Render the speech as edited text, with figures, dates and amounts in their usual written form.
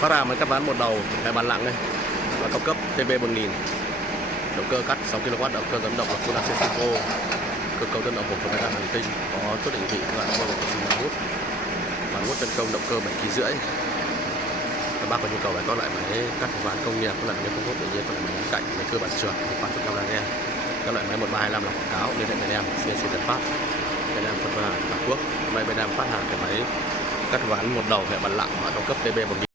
Phát ra mới cắt ván một đầu hệ bàn lặng đây và cao cấp TB1000, động cơ cắt 6 kW, động cơ dẫn động là Honda Sesico, cơ cấu dẫn động hộp phần hành tinh, có chốt định vị các bạn có bán hút chân công, động cơ 7 kg rưỡi. Các bác có nhu cầu phải có loại máy cắt ván công nghiệp, các loại máy không hút tự nhiên, các loại máy cạnh, máy cơ bản trượt, khoan cho camera nghe, các loại máy 1325 là quảng cáo liên hệ bên em CNC Tân Phát, bên em phân phối hàng toàn quốc. Hôm nay bên em phát hàng cái máy cắt ván một đầu hệ bàn lặng và cao cấp TB1000.